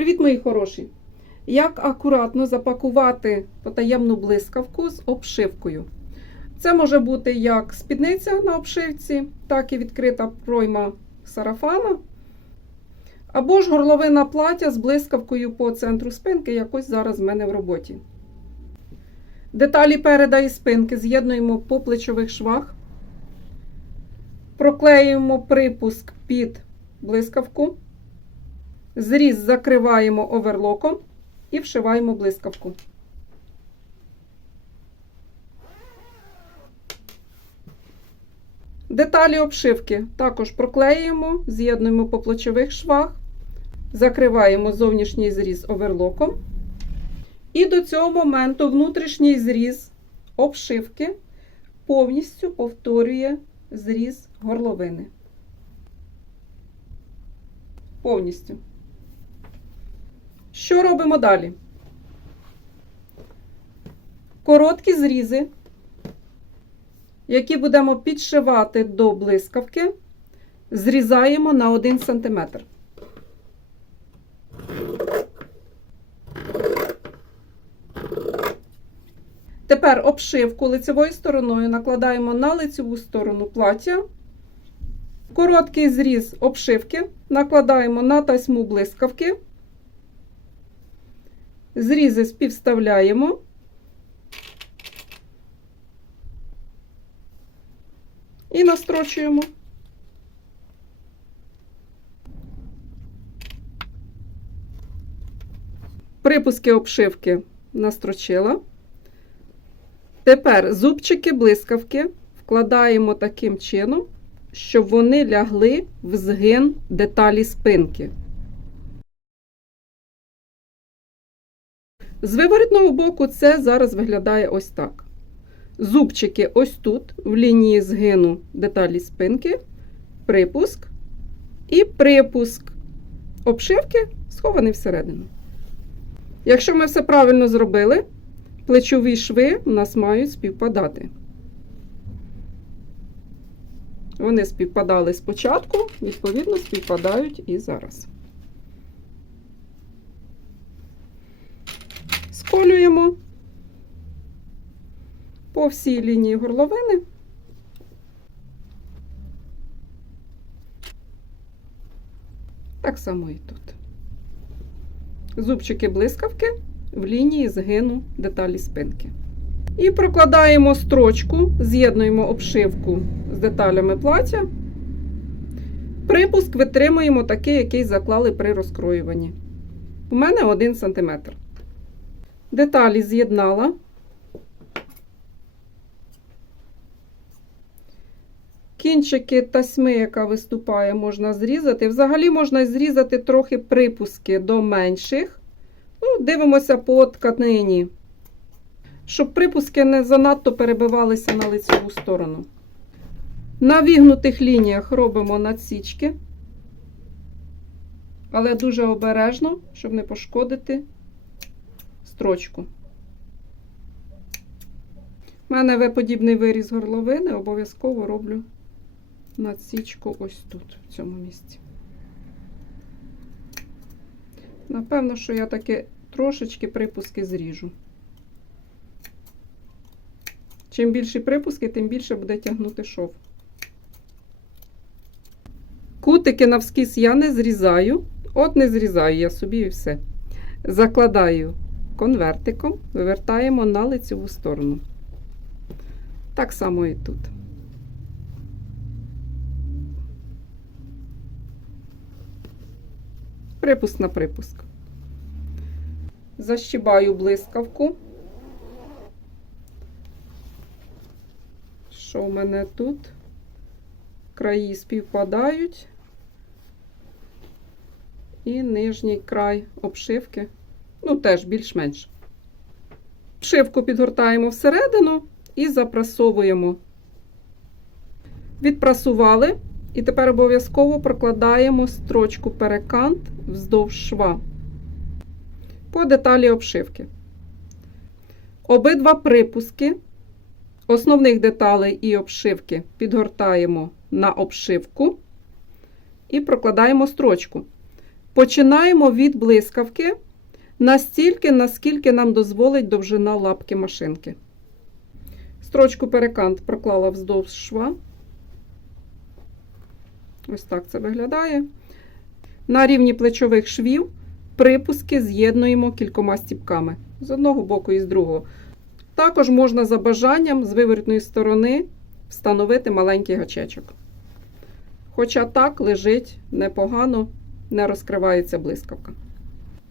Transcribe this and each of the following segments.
Привіт, мої хороші! Як акуратно запакувати потаємну блискавку з обшивкою? Це може бути як спідниця на обшивці, так і відкрита пройма сарафана, або ж горловина плаття з блискавкою по центру спинки, якось зараз в мене в роботі. Деталі переда і спинки з'єднуємо по плечових швах, проклеюємо припуск під блискавку. Зріз закриваємо оверлоком і вшиваємо блискавку. Деталі обшивки також проклеюємо, з'єднуємо по плечових швах, закриваємо зовнішній зріз оверлоком. І до цього моменту внутрішній зріз обшивки повністю повторює зріз горловини. Повністю. Що робимо далі? Короткі зрізи, які будемо підшивати до блискавки, зрізаємо на 1 см. Тепер обшивку лицевою стороною накладаємо на лицеву сторону плаття. Короткий зріз обшивки накладаємо на тасьму блискавки. Зрізи співставляємо. І настрочуємо. Припуски обшивки настрочила. Тепер зубчики блискавки вкладаємо таким чином, щоб вони лягли в згин деталі спинки. З виворітного боку це зараз виглядає ось так. Зубчики ось тут, в лінії згину деталі спинки, припуск і припуск обшивки схований всередину. Якщо ми все правильно зробили, плечові шви у нас мають співпадати. Вони співпадали спочатку, відповідно, співпадають і зараз. Сколюємо по всій лінії горловини. Так само і тут. Зубчики блискавки в лінії згину деталі спинки. І прокладаємо строчку, з'єднуємо обшивку з деталями плаття. Припуск витримуємо такий, який заклали при розкроюванні. У мене 1 см. Деталі з'єднала. Кінчики тасьми, яка виступає, можна зрізати. Взагалі можна зрізати трохи припуски до менших. Ну, Дивимося по тканині, щоб припуски не занадто перебивалися на лицеву сторону. На вігнутих лініях робимо надсічки, але дуже обережно, щоб не пошкодити строчку. У мене В-подібний виріз горловини, обов'язково роблю надсічку ось тут, в цьому місці. Напевно, що я таки трошечки припуски зріжу. Чим більші припуски, тим більше буде тягнути шов. Кутики навскіз я не зрізаю, от не зрізаю я собі і все. Закладаю конвертиком, вивертаємо на лицеву сторону. Так само і тут. Припуск на припуск. Защибаю блискавку. Що в мене тут? Краї співпадають. І нижній край обшивки, ну, теж більш-менш. Обшивку підгортаємо всередину і запрасовуємо. Відпрасували. І тепер обов'язково прокладаємо строчку перекант вздовж шва по деталі обшивки. Обидва припуски основних деталей і обшивки підгортаємо на обшивку і прокладаємо строчку. Починаємо від блискавки настільки, наскільки нам дозволить довжина лапки машинки. Строчку перекант проклала вздовж шва. Ось так це виглядає. На рівні плечових швів припуски з'єднуємо кількома стіпками з одного боку і з другого. Також можна за бажанням з виворотної сторони встановити маленький гачечок. Хоча так лежить непогано, не розкривається блискавка.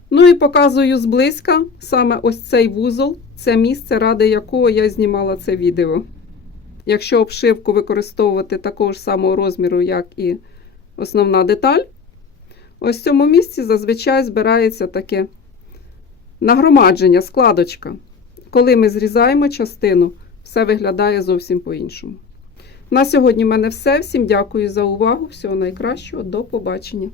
Ну і показую зблизька саме ось цей вузол, це місце, ради якого я знімала це відео. Якщо обшивку використовувати такого ж самого розміру, як і основна деталь, ось в цьому місці зазвичай збирається таке нагромадження, складочка. Коли ми зрізаємо частину, все виглядає зовсім по-іншому. На сьогодні в мене все. Всім дякую за увагу. Всього найкращого. До побачення.